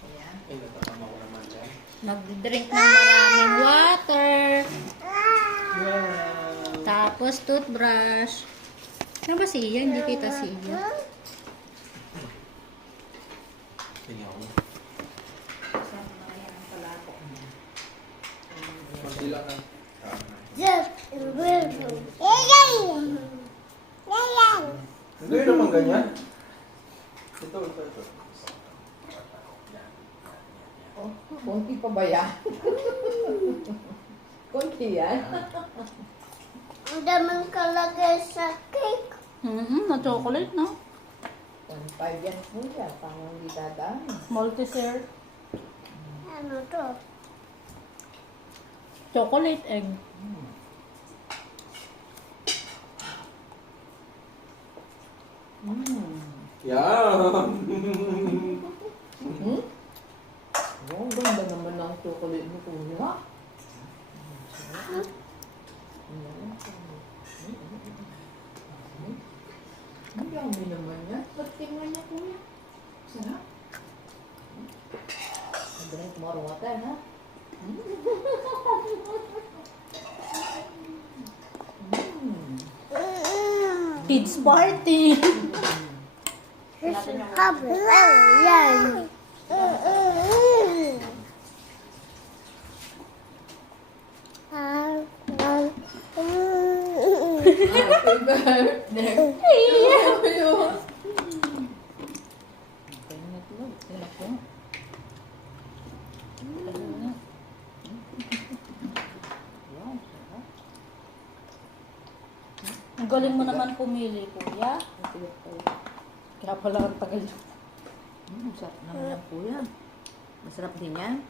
Kuya. Ay, natatama ko naman dyan. Mag-drink ng maraming water. Wow! Tapos toothbrush. Ano ba si Iya? Hindi kita si Iya. Tingnan ko. Saan na yan ang palato niya? Kunti lang ah. Hindi naman ganyan. Ito. Oh, konti pa ba yan? Konti yan? Ang daming kalagay sa cake. Na chocolate, no? 1.5 yan kuya, pang hindi dadaan. Multi-serve. Ano to? Chocolate egg. Yan! Oh, ang ganda naman ng chocolate mo kuya. Ang dami naman yan. Ba't tingnan niya kuya? Sarap. Drink more water, ha? Kids party. Yan. Happy birthday. Ang galing mo naman pumili, kuya. Kaya pala ang tagal. Sarap naman yan kuya. Masarap din yan.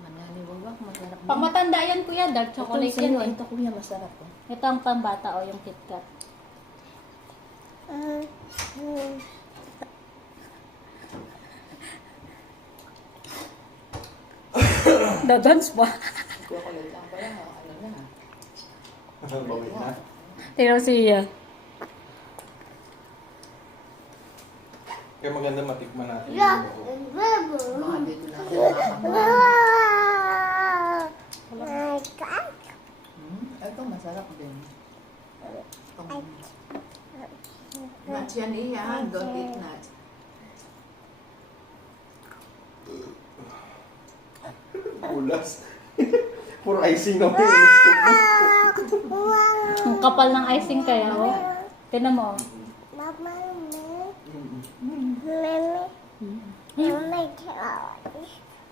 Mananiwawak, masarap din. Pang matanda yan, kuya. Dark chocolate Ito sa'yo, yan. ito kuya, masarap. Oh. Ito ang pambata o yung KitKat. Dadance pa. Chocolate lang pala, ano na. Bawin na. Tingnan si Iya. Kaya maganda matikman natin yung Yeah. loob. Baka dito lang siya makakain. Ito, masarap din. Nuts yan iyan, don't eat nuts. Ulas. Puro icing na yung scoop mo. Ang kapal ng icing kaya, oh. Tingnan mo. Sarap yan.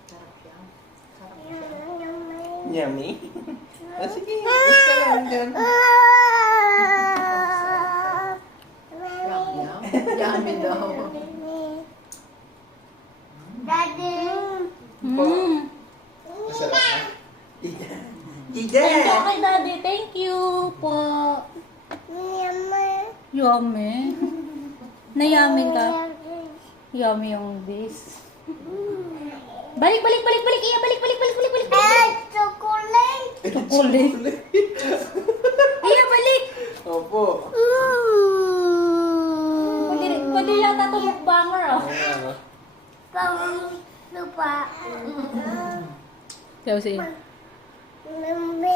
Sarap siya. Yummy. Ah, sige. Gusto ka lang dyan. Sarap yan. Yummy daw. Daddy. Masarap na. Thank you kay Daddy. Thank you po. Yummy. Na-yummy ka. Yummy yung this. Balik. Iya, balik. Chocolate. Chocolate. Iya, balik. Opo. Pwede yata ito mukbanger, oh. Oo nga, no? Pang lupa. Kaya si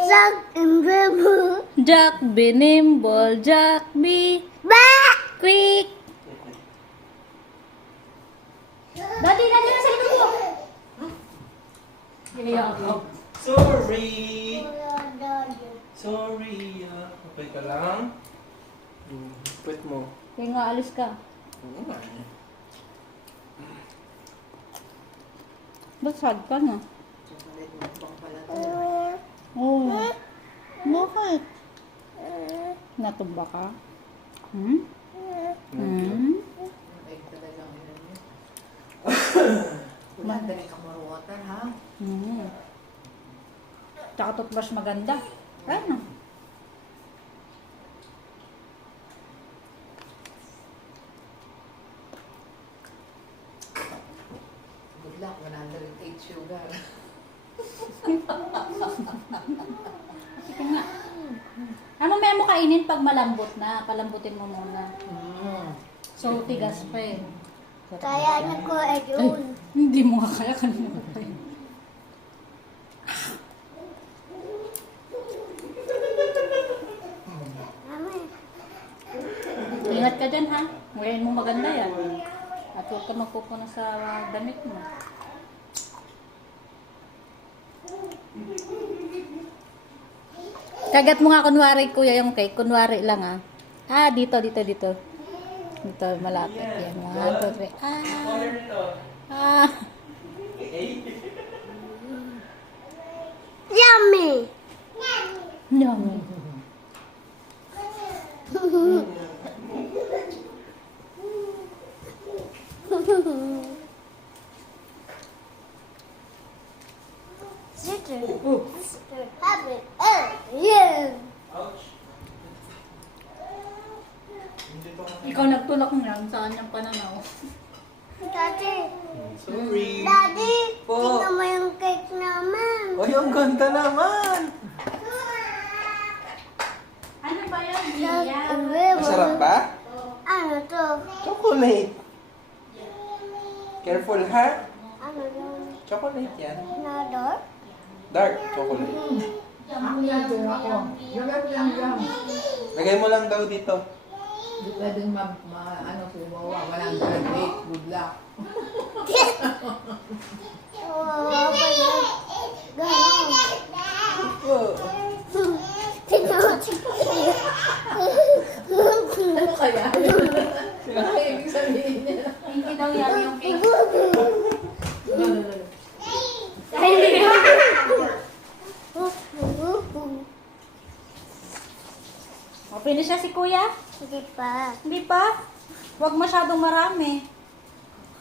Sak imbebu. Jack B. Nimble, Jack B. Quick. Daddy, nasa likod ko. Iniyak ako. Sorry. Okay ka lang? Quit mo. Kaya nga, alis ka. Oo nga. Ba't sad ka na? Chocolate mukbang pala to. Oo. Bakit? Natumba ka? Hmm? Egg talaga ang ilan niya. Wala, drink more water, ha? Tsaka toothbrush maganda. Ano? Good luck, 108 sugar. Sige nga. Ano may mo kainin pag malambot na? Palambutin mo muna. So, tigas pa eh. Kaya na ko ay yun. Hindi mo nga kaya kanina ko pa yun. Mami. Ingat ka dyan ha. Ngayon mo maganda yan. At huwag ka magpupuna sa damit mo. Kagat mo nga kunwari kuya yung cake. Kunwari lang ah. Ah, dito. Dito, malapit. Yan. 1, 2, 3. Ah. Color nito. Ah. Yummy. Yummy. Sister. Happy. Oh, yeah. Ouch. Hindi pa ako- Ikaw nagtulak niyan sa kanyang pananaw. Daddy. Sorry. Daddy. Po. Tingnan mo yung cake naman. Ay, ang ganda naman. Ano ba yan? Masarap ba? Ano to? Chocolate. Careful ha. Ano yun? Chocolate yan. Another? Dark chocolate. Ako yan, pero ako. Yum. Lagay mo lang daw dito. Di pwedeng ano, si Wawa. Walang graduate. Good luck. Oh, ganon. Oh. Ano kaya? Ano ibig sabihin niya? Hindi daw yan yung cake. O, finish na si kuya? Sige pa. Hindi pa. Huwag masyadong marami.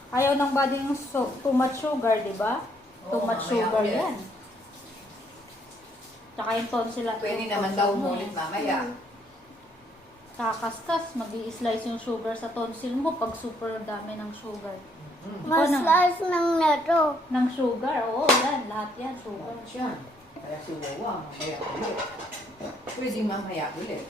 Ayaw ng body yung too much sugar, di ba? Too Oo, much mamaya sugar ulit. yan. Tsaka yung tonsil at Pwede yung naman tonsil daw mo umulit eh. mamaya. Kakaskas, mag-i-slice yung sugar sa tonsil mo pag super dami ng sugar. Mas-slice ng nato. Ng sugar, oo, yan. Lahat yan, sugar. Ano siya? Kaya si Wawa, mamaya ulit. Pwede mamaya ulit.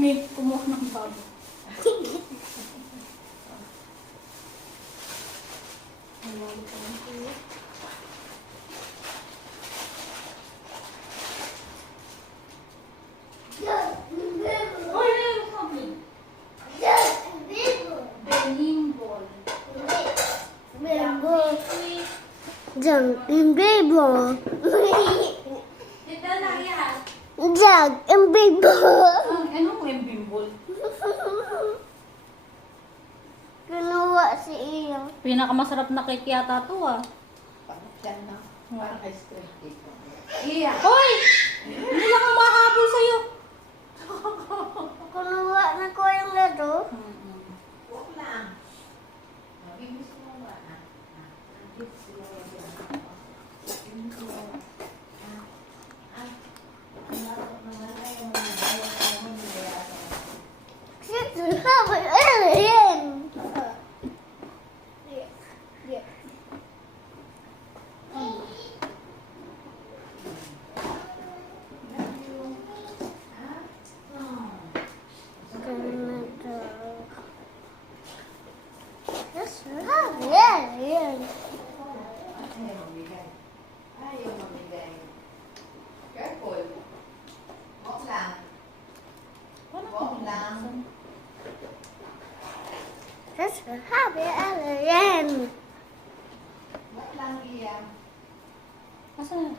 May kumuha ng bago. Oy, ano sabi? Benimbol. Junk and Bible. Dito na yan. Junk and Bible. Anong bimbol? Kinuha si iyo. Pinakamasarap na cake yata to ah. Parang yan na. Parang ice cream cake. Iya. Hoy! Hindi lang ang mahabol sa'yo. Kinuha na ko yung nato. Huwag lang. Mabibis mo ba na? Sister, happy alien. Happy alien. Ayaw mamigay. Ayaw mamigay. Careful. Huwag lang. Huwag lang. Sister, happy alien. Huwag lang iya. Asan?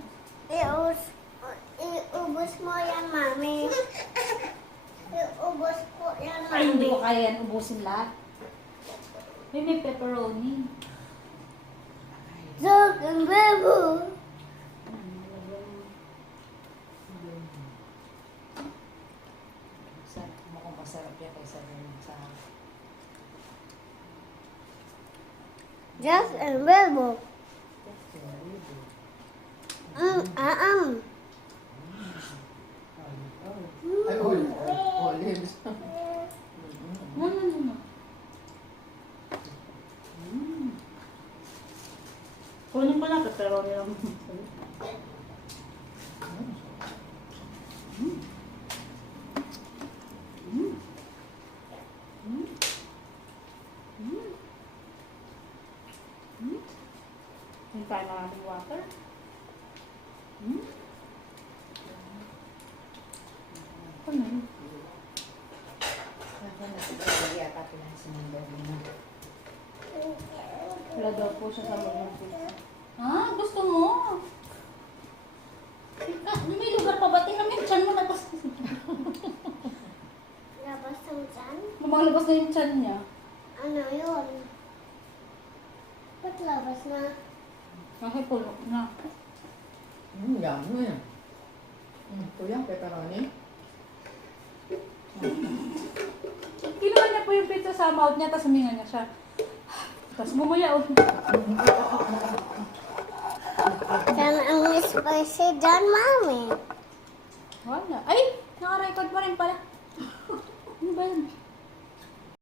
Iubos mo yan, mami. Iubos ko yan, Ay, hindi ko mami. kaya yan ubusin lahat. May pepperoni. Junk and Bible. Mukhang masarap yan kaysa dun sa... Junk and Bible. Ay, olives. No. Kunin ko na pepperoni lang. maraming water. Hmm? Ano yun? Saan na siguro yata pinasimundo na. Wala daw po siya sa loob ng pizza. Ah, gusto mo? May lugar pa ba? Tingnan mo yung chan mo labas. Labas ang dyan? Lumalabas na yung chan niya. Ano yun? Ba't labas na? Kasi pulok na. Yummy. Kuya, pepperoni. Kinuha niya po yung pizza sa mouth niya, tapos huminga niya siya. Tapos bumaya. Saan ang spicy dyan, Mami? Wala. Ay! Naka-record pa rin pala. Ano ba yun?